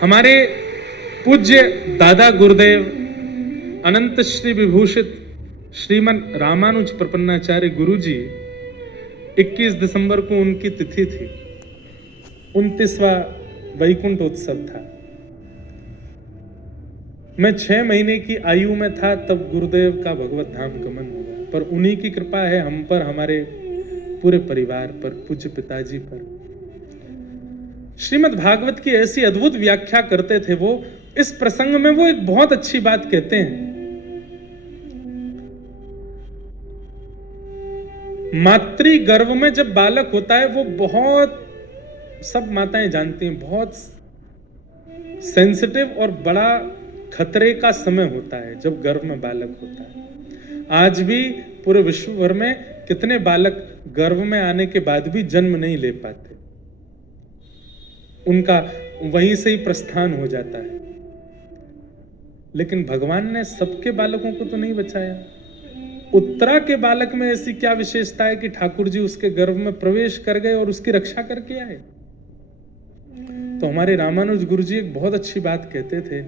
हमारे पूज्य दादा गुरुदेव अनंत श्री विभूषित श्रीमन रामानुज प्रपन्नाचार्य गुरु जी 21 दिसंबर को उनकी तिथि थी। 29वां वैकुंठ उत्सव था। मैं 6 महीने की आयु में था तब गुरुदेव का भगवत धाम गमन हुआ, पर उन्हीं की कृपा है हम पर, हमारे पूरे परिवार पर, पूज्य पिताजी पर। श्रीमद् भागवत की ऐसी अद्भुत व्याख्या करते थे वो। इस प्रसंग में वो एक बहुत अच्छी बात कहते हैं। मातृ गर्भ में जब बालक होता है वो बहुत, सब माताएं जानती हैं, बहुत सेंसिटिव और बड़ा खतरे का समय होता है जब गर्भ में बालक होता है। आज भी पूरे विश्व भर में कितने बालक गर्भ में आने के बाद भी जन्म नहीं ले पाते, उनका वहीं से ही प्रस्थान हो जाता है। लेकिन भगवान ने सबके बालकों को तो नहीं बचाया। उत्तरा के बालक में ऐसी क्या विशेषता है कि ठाकुर जी उसके गर्भ में प्रवेश कर गए और उसकी रक्षा करके आए। तो हमारे रामानुज गुरु जी एक बहुत अच्छी बात कहते थे।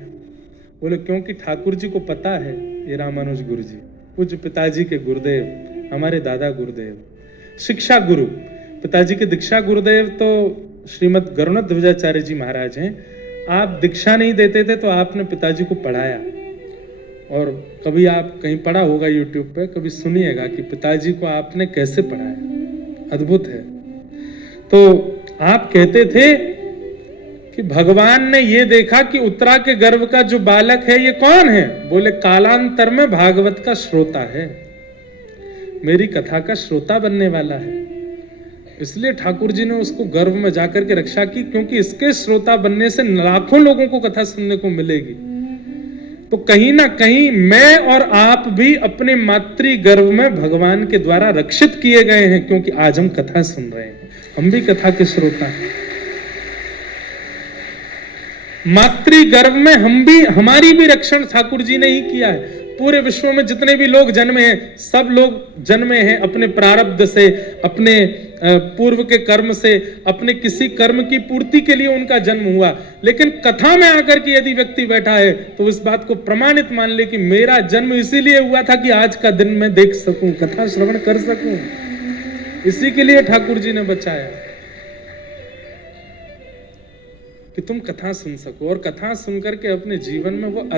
बोले क्योंकि ठाकुर जी को पता है, ये रामानुज गुरु जी पूज्य पिताजी के गुरुदेव, हमारे दादा गुरुदेव, शिक्षा गुरु, पिताजी के दीक्षा गुरुदेव तो श्रीमद गरुणध्वजाचार्य जी महाराज हैं। आप दीक्षा नहीं देते थे तो आपने पिताजी को पढ़ाया, और कभी आप कहीं पढ़ा होगा यूट्यूब पे, कभी सुनिएगा कि पिताजी को आपने कैसे पढ़ाया, अद्भुत है। तो आप कहते थे कि भगवान ने ये देखा कि उत्तरा के गर्भ का जो बालक है ये कौन है। बोले कालांतर में भागवत का श्रोता है, मेरी कथा का श्रोता बनने वाला है। इसलिए ठाकुर जी ने उसको गर्भ में जाकर के रक्षा की, क्योंकि इसके श्रोता बनने से लाखों लोगों को कथा सुनने को मिलेगी। तो कहीं ना कहीं मैं और आप भी अपने मातृ गर्भ में भगवान के द्वारा रक्षित किए गए हैं, क्योंकि आज हम कथा सुन रहे हैं, हम भी कथा के श्रोता हैं। मातृ गर्भ में हम भी, हमारी भी रक्षण ठाकुर जी ने ही किया है। पूरे विश्व में जितने भी लोग जन्मे हैं, सब लोग जन्मे हैं अपने प्रारब्ध से, अपने पूर्व के कर्म से, अपने किसी कर्म की पूर्ति के लिए उनका जन्म हुआ। लेकिन कथा में आकर के यदि व्यक्ति बैठा है तो इस बात को प्रमाणित मान ले कि मेरा जन्म इसीलिए हुआ था कि आज का दिन मैं देख सकूं, कथा श्रवण कर सकूं। इसी के लिए ठाकुर जी ने बचाया कि तुम कथा सुन सको, और कथा सुनकर के अपने जीवन में वो